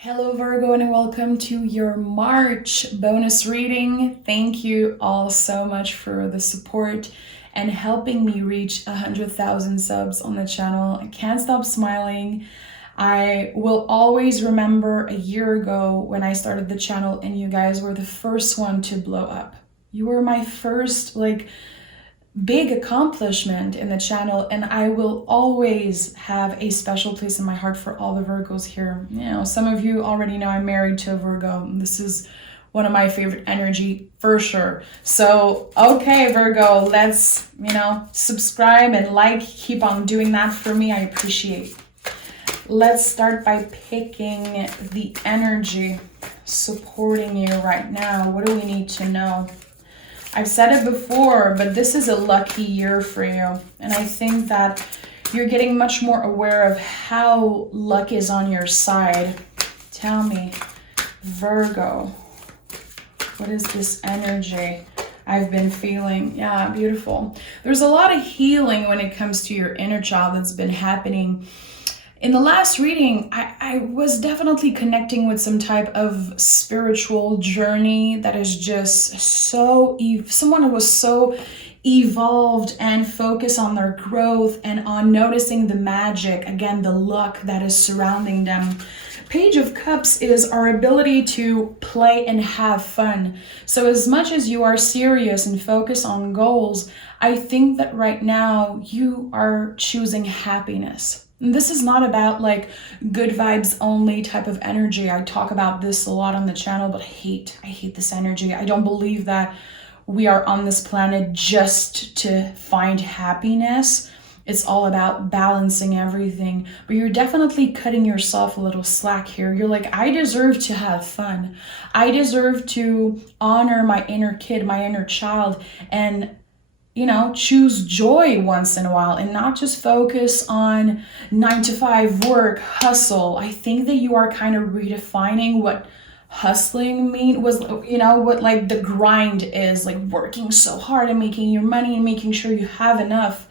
Hello Virgo and welcome to your March bonus reading. Thank you all so much for the support and helping me reach 100,000 subs on the channel. I can't stop smiling. I will always remember a year ago when I started the channel and you guys were the first one to blow up. You were my first big accomplishment in the channel, and I will always have a special place in my heart for all the Virgos here. You know, some of you already know I'm married to a Virgo. This is one of my favorite energy for sure. So, okay, Virgo, let's, subscribe and keep on doing that for me. I appreciate. Let's start by picking the energy supporting you right now. What do we need to know? I've said it before, but this is a lucky year for you. And I think that you're getting much more aware of how luck is on your side. Tell me, Virgo, what is this energy I've been feeling? Yeah, beautiful. There's a lot of healing when it comes to your inner child that's been happening. In the last reading, I was definitely connecting with some type of spiritual journey that is just someone who was so evolved and focused on their growth and on noticing the magic, again, the luck that is surrounding them. Page of Cups is our ability to play and have fun. So as much as you are serious and focused on goals, I think that right now you are choosing happiness. And this is not about good vibes only type of energy. I talk about this a lot on the channel, but I hate this energy. I don't believe that we are on this planet just to find happiness. It's all about balancing everything. But you're definitely cutting yourself a little slack here. You're like, I deserve to have fun. I deserve to honor my inner kid, my inner child, and choose joy once in a while and not just focus on 9-to-5 work, hustle. I think that you are kind of redefining what hustling what the grind is, like working so hard and making your money and making sure you have enough.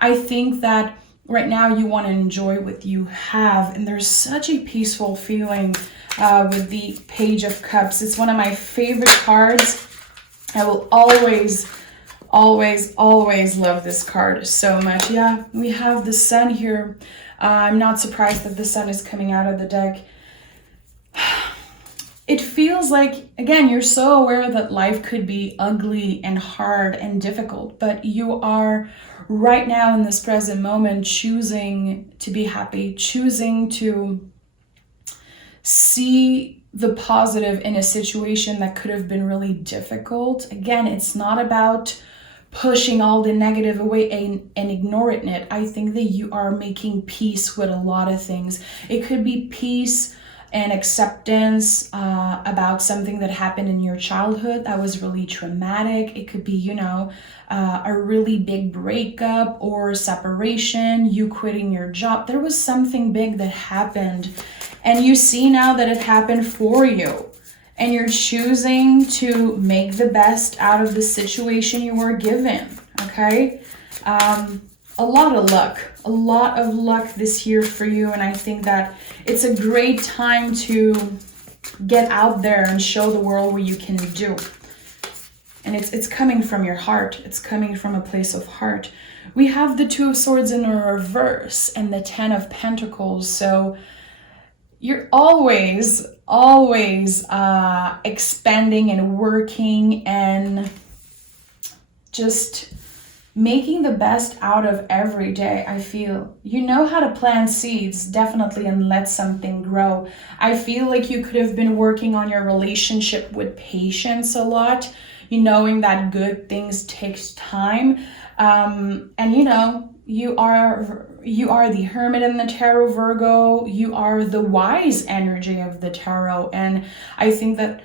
I think that right now you want to enjoy what you have, and there's such a peaceful feeling with the Page of Cups. It's one of my favorite cards. I will always love this card so much. Yeah, we have the Sun here. I'm not surprised that the Sun is coming out of the deck. It feels like, again, you're so aware that life could be ugly and hard and difficult, but you are right now in this present moment choosing to be happy, choosing to see the positive in a situation that could have been really difficult. Again, it's not about pushing all the negative away and ignoring it. I think that you are making peace with a lot of things. It could be peace and acceptance about something that happened in your childhood that was really traumatic. It could be, a really big breakup or separation, you quitting your job. There was something big that happened, and you see now that it happened for you. And you're choosing to make the best out of the situation you were given, okay? A lot of luck this year for you. And I think that it's a great time to get out there and show the world what you can do. And it's coming from your heart. It's coming from a place of heart. We have the Two of Swords in a reverse and the Ten of Pentacles. So you're always expanding and working and just making the best out of every day. I feel you know how to plant seeds, definitely, and let something grow. I feel like you could have been working on your relationship with patience a lot, knowing that good things takes time. And you are the Hermit in the Tarot, Virgo. You are the wise energy of the Tarot. And I think that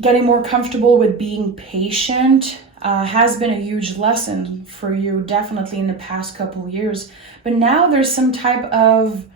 getting more comfortable with being patient has been a huge lesson for you, definitely in the past couple of years. But now there's some type of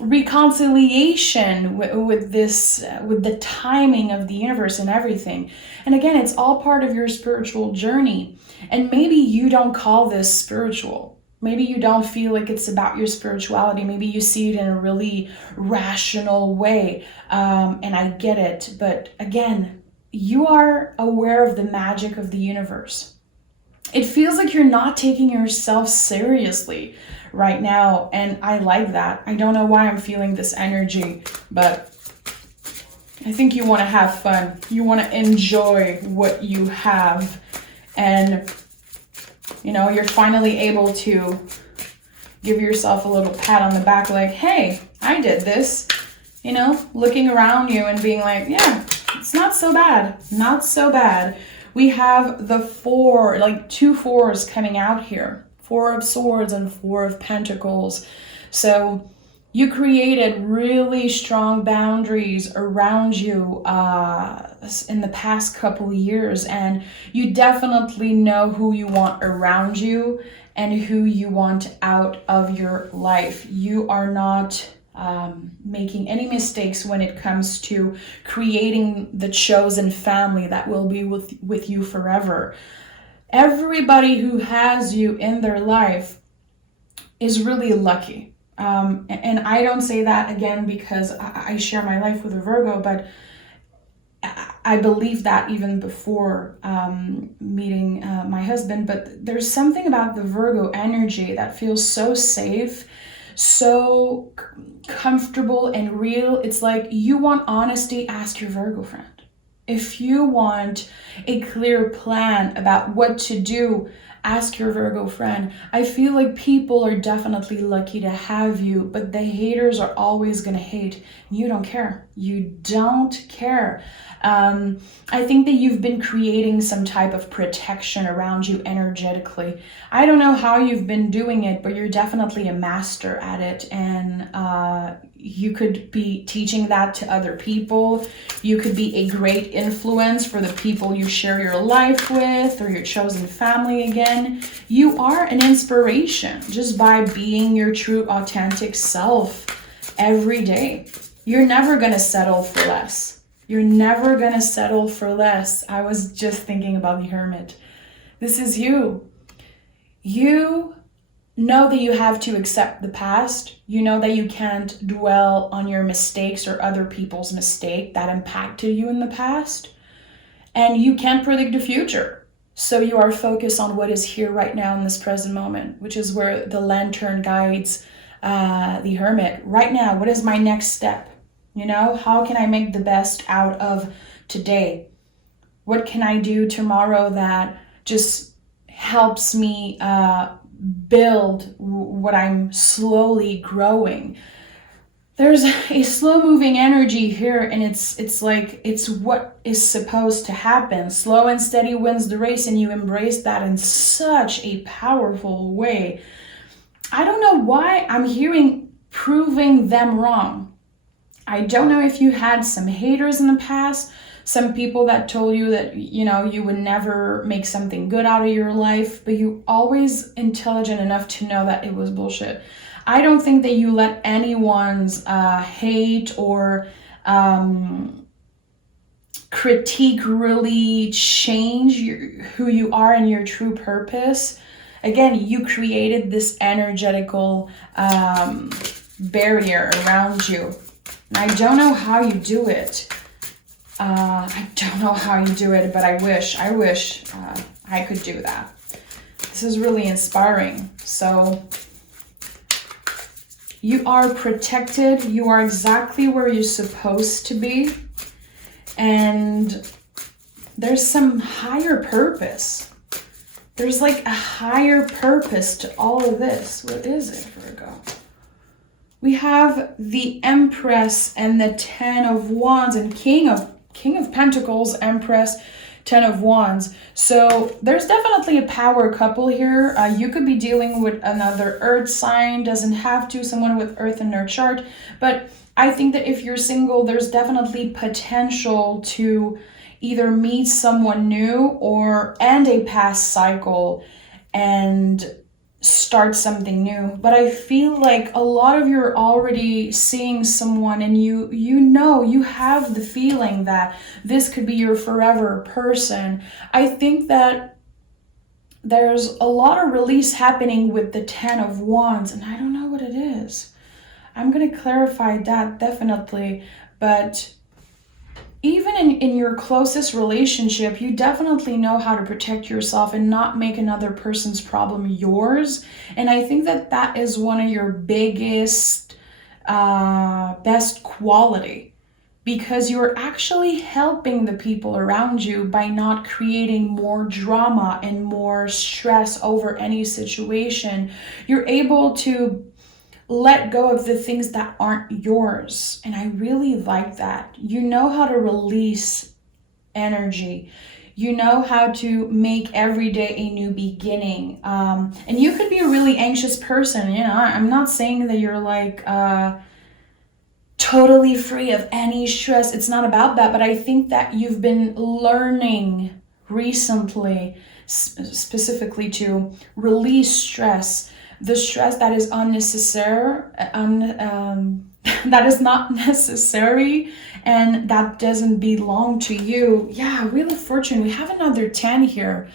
reconciliation with the timing of the universe and everything. And again, it's all part of your spiritual journey. And maybe you don't call this spiritual. Maybe you don't feel like it's about your spirituality. Maybe you see it in a really rational way. And I get it. But again, you are aware of the magic of the universe. It feels like you're not taking yourself seriously right now. And I like that. I don't know why I'm feeling this energy, but I think you want to have fun. You want to enjoy what you have. And, you know, you're finally able to give yourself a little pat on the back like, hey, I did this. You know, looking around you and being like, yeah, it's not so bad. Not so bad. We have the 4, like 2 4s coming out here. 4 of Swords and 4 of Pentacles. So you created really strong boundaries around you in the past couple of years, and you definitely know who you want around you and who you want out of your life. You are not making any mistakes when it comes to creating the chosen family that will be with you forever. Everybody who has you in their life is really lucky. And I don't say that again because I share my life with a Virgo, but I believe that even before meeting my husband. But there's something about the Virgo energy that feels so safe, so comfortable and real. It's like, you want honesty, ask your Virgo friend. If you want a clear plan about what to do, ask your Virgo friend. I feel like people are definitely lucky to have you, but the haters are always going to hate. You don't care. You don't care. I think that you've been creating some type of protection around you energetically. I don't know how you've been doing it, but you're definitely a master at it. And you could be teaching that to other people. You could be a great influence for the people you share your life with or your chosen family again. You are an inspiration just by being your true authentic self every day. You're never going to settle for less. You're never going to settle for less. I was just thinking about the Hermit. This is you. You know that you have to accept the past. You know that you can't dwell on your mistakes or other people's mistake that impacted you in the past. And you can't predict the future. So you are focused on what is here right now in this present moment, which is where the lantern guides the Hermit. Right now, what is my next step? You know, how can I make the best out of today? What can I do tomorrow that just helps me build what I'm slowly growing? There's a slow moving energy here, and it's like it's what is supposed to happen. Slow and steady wins the race, and you embrace that in such a powerful way. I don't know why I'm hearing proving them wrong. I don't know if you had some haters in the past, some people that told you that, you know, you would never make something good out of your life, but you always intelligent enough to know that it was bullshit. I don't think that you let anyone's hate or critique really change who you are and your true purpose. Again, you created this energetical barrier around you. I don't know how you do it. I don't know how you do it, but I wish I could do that. This is really inspiring. So you are protected. You are exactly where you're supposed to be. And there's some higher purpose. There's like a higher purpose to all of this. What is it, Virgo? We have the Empress and the 10 of Wands and King of Pentacles, Empress, 10 of Wands. So there's definitely a power couple here. You could be dealing with another earth sign, doesn't have to, someone with earth in their chart. But I think that if you're single, there's definitely potential to either meet someone new or end a past cycle and start something new. But I feel like a lot of you are already seeing someone, and you know, you have the feeling that this could be your forever person. I think that there's a lot of release happening with the 10 of Wands, and I don't know what it is. I'm going to clarify that definitely, but even in your closest relationship, you definitely know how to protect yourself and not make another person's problem yours. And I think that that is one of your biggest, best quality, because you're actually helping the people around you by not creating more drama and more stress over any situation. You're able to let go of the things that aren't yours. And I really like that. You know how to release energy. You know how to make every day a new beginning. And you could be a really anxious person. You know, I'm not saying that you're like totally free of any stress. It's not about that. But I think that you've been learning recently, specifically to release stress, the stress that is unnecessary, that is not necessary, and that doesn't belong to you. Yeah, Wheel of Fortune, we have another 10 here.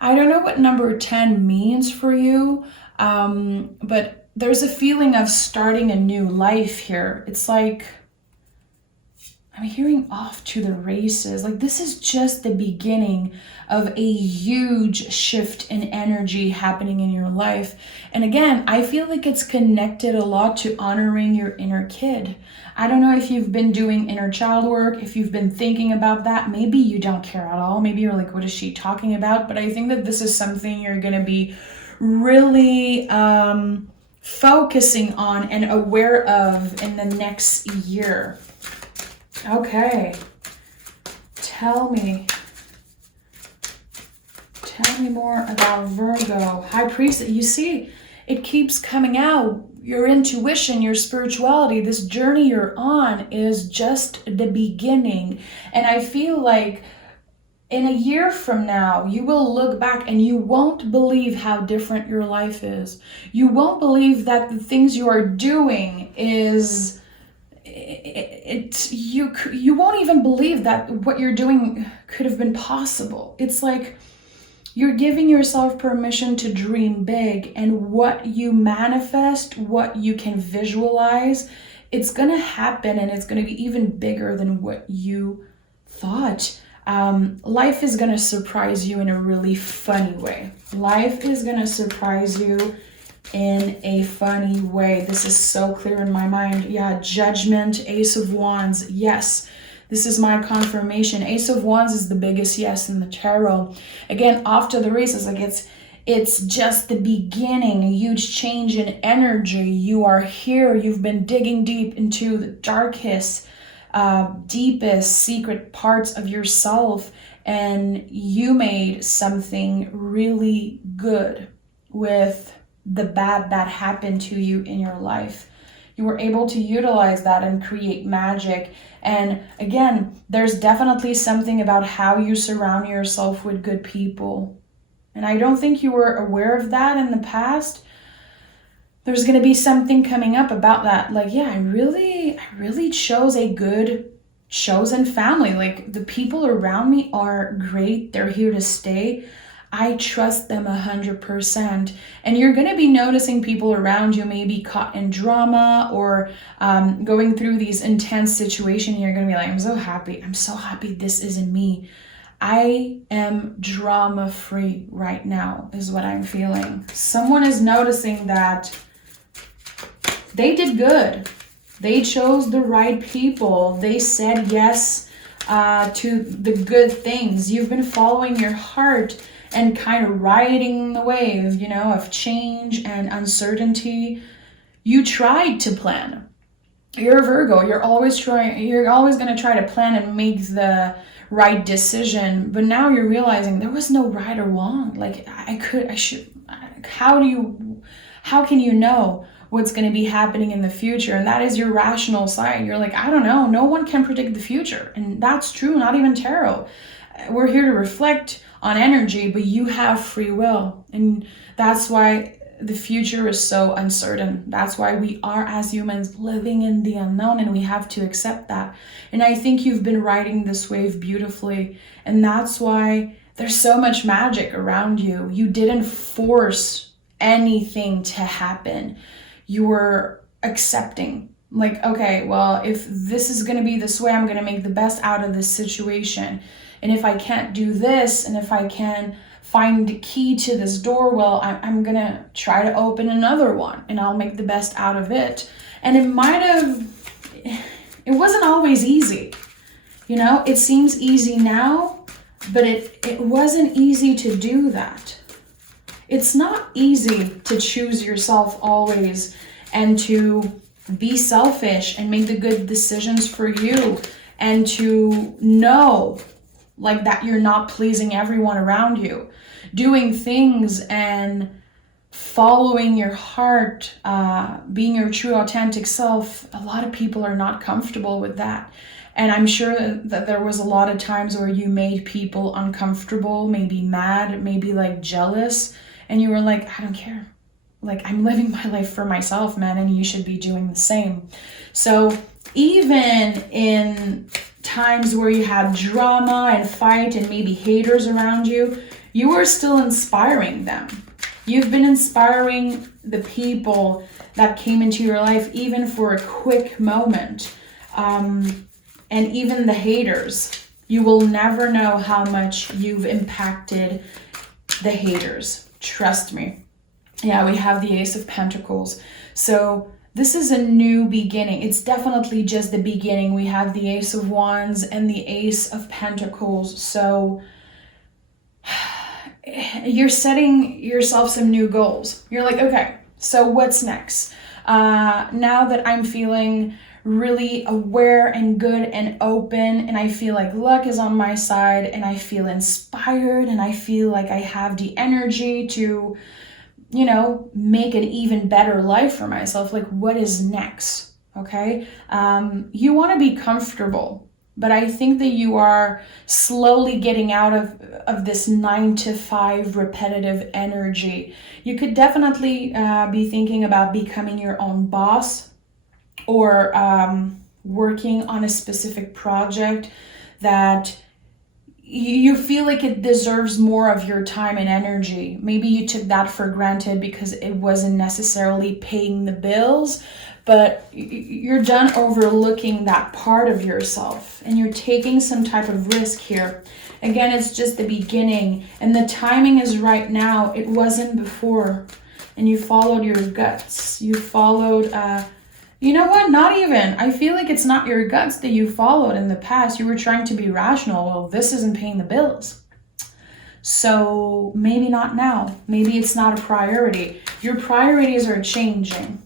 I don't know what number 10 means for you, but there's a feeling of starting a new life here. It's like, I'm hearing off to the races. Like, this is just the beginning of a huge shift in energy happening in your life. And again, I feel like it's connected a lot to honoring your inner kid. I don't know if you've been doing inner child work, if you've been thinking about that. Maybe you don't care at all. Maybe you're like, what is she talking about? But I think that this is something you're going to be really focusing on and aware of in the next year. Okay, tell me more about Virgo. High Priestess, you see, it keeps coming out. Your intuition, your spirituality, this journey you're on is just the beginning. And I feel like in a year from now, you will look back and you won't believe how different your life is. You won't believe that the things you are doing is... you won't even believe that what you're doing could have been possible. It's like you're giving yourself permission to dream big, and what you manifest, what you can visualize, it's gonna happen, and it's gonna be even bigger than what you thought. Life is gonna surprise you in a really funny way. Life is gonna surprise you in a funny way. This is so clear in my mind. Yeah, Judgment, Ace of Wands. Yes, this is my confirmation. Ace of Wands is the biggest yes in the tarot. Again, off to the races. Like it's just the beginning, a huge change in energy. You are here. You've been digging deep into the darkest, deepest secret parts of yourself, and you made something really good with the bad that happened to you in your life. You were able to utilize that and create magic. And again, there's definitely something about how you surround yourself with good people. And I don't think you were aware of that in the past. There's going to be something coming up about that. Like, yeah, I really chose a good chosen family. Like, the people around me are great. They're here to stay. I trust them 100%. And you're going to be noticing people around you maybe caught in drama or going through these intense situations. You're going to be like, I'm so happy this isn't me. I am drama free right now is what I'm feeling. Someone is noticing that they did good. They chose the right people. They said yes to the good things. You've been following your heart and kind of riding the wave, of change and uncertainty. You tried to plan. You're a Virgo. You're always going to try to plan and make the right decision. But now you're realizing there was no right or wrong. Like, how can you know what's going to be happening in the future? And that is your rational side. You're like, I don't know. No one can predict the future. And that's true. Not even tarot. We're here to reflect on energy, but you have free will. And that's why the future is so uncertain. That's why we are, as humans, living in the unknown, and we have to accept that. And I think you've been riding this wave beautifully. And that's why there's so much magic around you. You didn't force anything to happen. You were accepting, like, okay, well, if this is going to be this way, I'm going to make the best out of this situation. And if I can't do this, and if I can find the key to this door, well, I'm going to try to open another one, and I'll make the best out of it. And it wasn't always easy. You know, it seems easy now, but it wasn't easy to do that. It's not easy to choose yourself always and to be selfish and make the good decisions for you, and to know like that you're not pleasing everyone around you. Doing things and following your heart, being your true authentic self, a lot of people are not comfortable with that. And I'm sure that there was a lot of times where you made people uncomfortable, maybe mad, maybe like jealous, and you were like, I don't care. Like, I'm living my life for myself, man, and you should be doing the same. So even in times where you had drama and fight and maybe haters around you, you were still inspiring them. You've been inspiring the people that came into your life, even for a quick moment. And even the haters, you will never know how much you've impacted the haters. Trust me. Yeah, we have the Ace of Pentacles. So this is a new beginning. It's definitely just the beginning. We have the Ace of Wands and the Ace of Pentacles. So you're setting yourself some new goals. You're like, okay, so what's next? Now that I'm feeling really aware and good and open, and I feel like luck is on my side, and I feel inspired, and I feel like I have the energy to, you know, make an even better life for myself. Like, what is next? Okay. You want to be comfortable, but I think that you are slowly getting out of this 9-to-5 repetitive energy. You could definitely be thinking about becoming your own boss, or working on a specific project that you feel like it deserves more of your time and energy. Maybe you took that for granted because it wasn't necessarily paying the bills, but you're done overlooking that part of yourself, and you're taking some type of risk here. Again, it's just the beginning, and the timing is right now. It wasn't before. And you followed your guts. You followed, you know what? Not even. I feel like it's not your guts that you followed in the past. You were trying to be rational. Well, this isn't paying the bills. So maybe not now. Maybe it's not a priority. Your priorities are changing.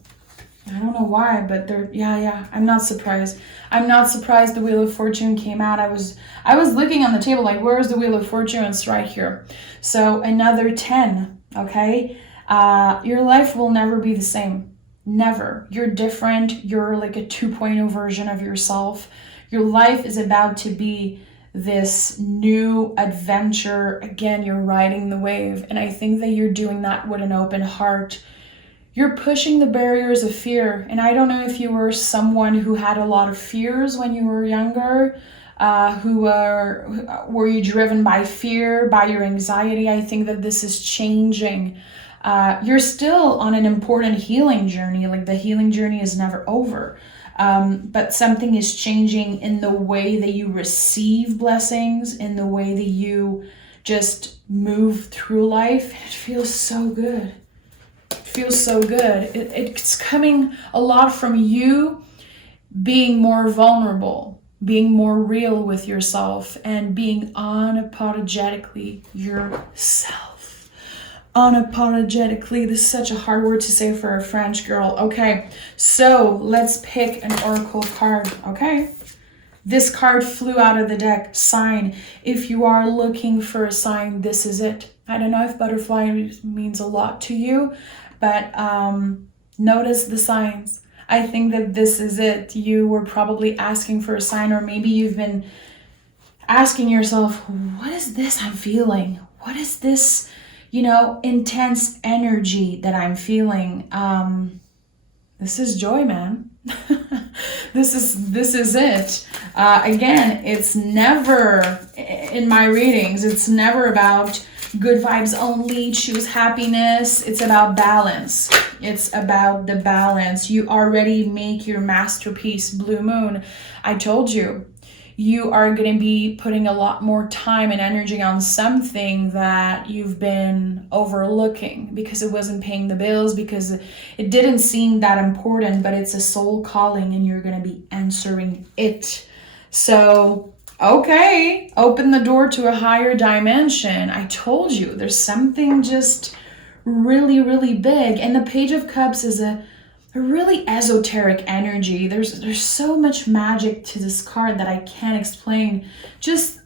I don't know why, but they're, yeah. I'm not surprised. I'm not surprised the Wheel of Fortune came out. I was looking on the table like, where's the Wheel of Fortune? It's right here. So another 10, okay? Your life will never be the same. Never. You're different. You're like a 2.0 version of yourself. Your life is about to be this new adventure. Again, you're riding the wave. And I think that you're doing that with an open heart. You're pushing the barriers of fear. And I don't know if you were someone who had a lot of fears when you were younger, were you driven by fear, by your anxiety? I think that this is changing. You're still on an important healing journey. Like, the healing journey is never over. But something is changing in the way that you receive blessings, in the way that you just move through life. It feels so good. It feels so good. It's coming a lot from you being more vulnerable, being more real with yourself, and being unapologetically yourself. Unapologetically. This is such a hard word to say for a French girl. Okay, so let's pick an oracle card. Okay, this card flew out of the deck. Sign. If you are looking for a sign, this is it. I don't know if butterfly means a lot to you, but notice the signs. I think that this is it. You were probably asking for a sign, or maybe you've been asking yourself, what is this I'm feeling? What is this, intense energy that I'm feeling? This is joy, man. This is it. Again, it's never in my readings. It's never about good vibes only. Choose happiness. It's about balance. It's about the balance. You already make your masterpiece, Blue Moon. I told you. You are going to be putting a lot more time and energy on something that you've been overlooking because it wasn't paying the bills, because it didn't seem that important, but it's a soul calling and you're going to be answering it. So, okay, open the door to a higher dimension. I told you, there's something just really, really big. And the Page of Cups is a really esoteric energy. There's so much magic to this card that I can't explain. Just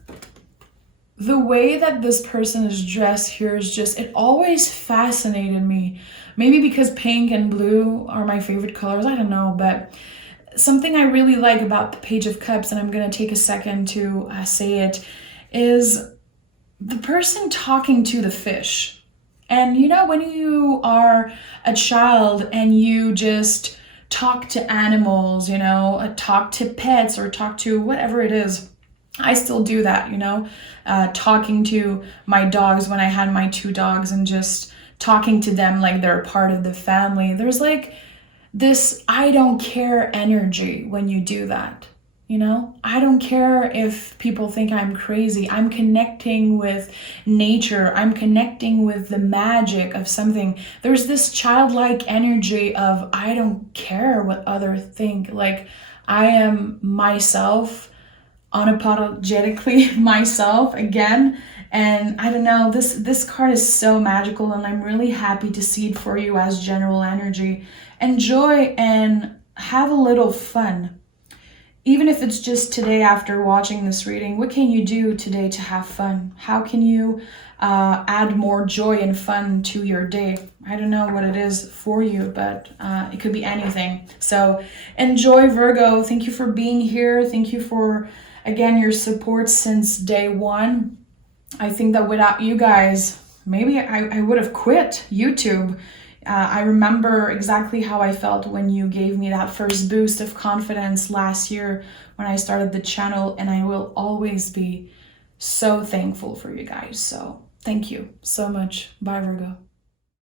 the way that this person is dressed here is just, it always fascinated me. Maybe because pink and blue are my favorite colors, I don't know, but something I really like about the Page of Cups, and I'm going to take a second to say it, is the person talking to the fish. And you know, when you are a child and you just talk to animals, you know, talk to pets or talk to whatever it is, I still do that, you know, talking to my dogs when I had my 2 dogs and just talking to them like they're a part of the family. There's like this I don't care energy when you do that. You know, I don't care if people think I'm crazy. I'm connecting with nature. I'm connecting with the magic of something. There's this childlike energy of I don't care what others think. Like, I am myself, unapologetically myself again. And I don't know, this card is so magical, and I'm really happy to see it for you as general energy. Enjoy and have a little fun. Even if it's just today after watching this reading, what can you do today to have fun? How can you add more joy and fun to your day? I don't know what it is for you, but it could be anything. So enjoy, Virgo. Thank you for being here. Thank you for, again, your support since day one. I think that without you guys, maybe I would have quit YouTube. I remember exactly how I felt when you gave me that first boost of confidence last year when I started the channel, and I will always be so thankful for you guys. So thank you so much. Bye, Virgo.